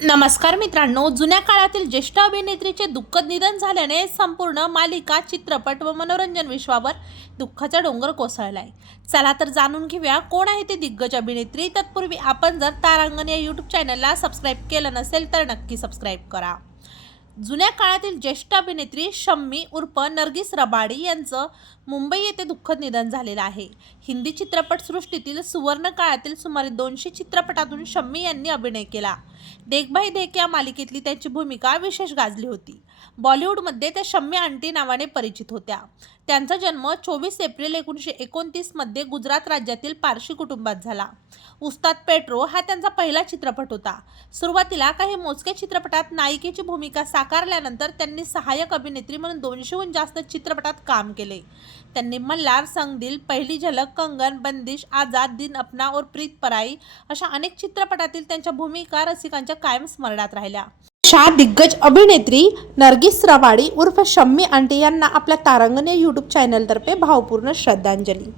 नमस्कार मित्रांनो जुन्या काळातील ज्येष्ठ अभिनेत्रीचे दुःखद निधन झाल्याने संपूर्ण मालिका चित्रपट व मनोरंजन विश्वावर दुःखाचा डोंगर कोसळलाय. चला तर जाणून घेऊया कोण आहे ती दिग्गज अभिनेत्री. तत्पूर्वी आपण जर तारांगण या यूट्यूब चॅनलला सबस्क्राईब केलं नसेल तर नक्की सबस्क्राईब करा. जुन्या काळातील ज्येष्ठ अभिनेत्री शम्मी उर्फ नर्गिस रबाडी यांचं मुंबई येथे दुःखद निधन झालेलं आहे. हिंदी चित्रपटसृष्टीतील सुवर्ण काळातील सुमारे दोनशे चित्रपटातून शम्मी यांनी अभिनय केला. देखभाई देख या मालिकेतली त्यांची भूमिका विशेष गाजली होती. बॉलिवूडमध्ये त्या शम्य आंटी नावाने परिचित होत्या. त्यांचा जन्म चोवीस एप्रिल एकोणीसशे एकोणतीसमध्ये गुजरात राज्यातील पारशी कुटुंबात झाला. उस्ताद पेट्रो हा त्यांचा पहिला चित्रपट होता. सुरुवातीला काही मोजक्या चित्रपटात नायिकेची भूमिका साकारल्यानंतर त्यांनी सहाय्यक अभिनेत्री म्हणून दोनशेहून जास्त चित्रपटात काम केले. त्यांनी मल्हार संगदिल पहिली झलक कंगन बंदिश आझाद दिन अपना और प्रीत पराई अशा अनेक चित्रपटातील त्यांच्या भूमिका रसिकांच्या कायम स्मरणात राहिल्या. च्या दिग्गज अभिनेत्री नरगिस रवाडी उर्फ शम्मी आंटी यांना आपल्या तारांगण यूट्यूब चॅनलतर्फे भावपूर्ण श्रद्धांजली.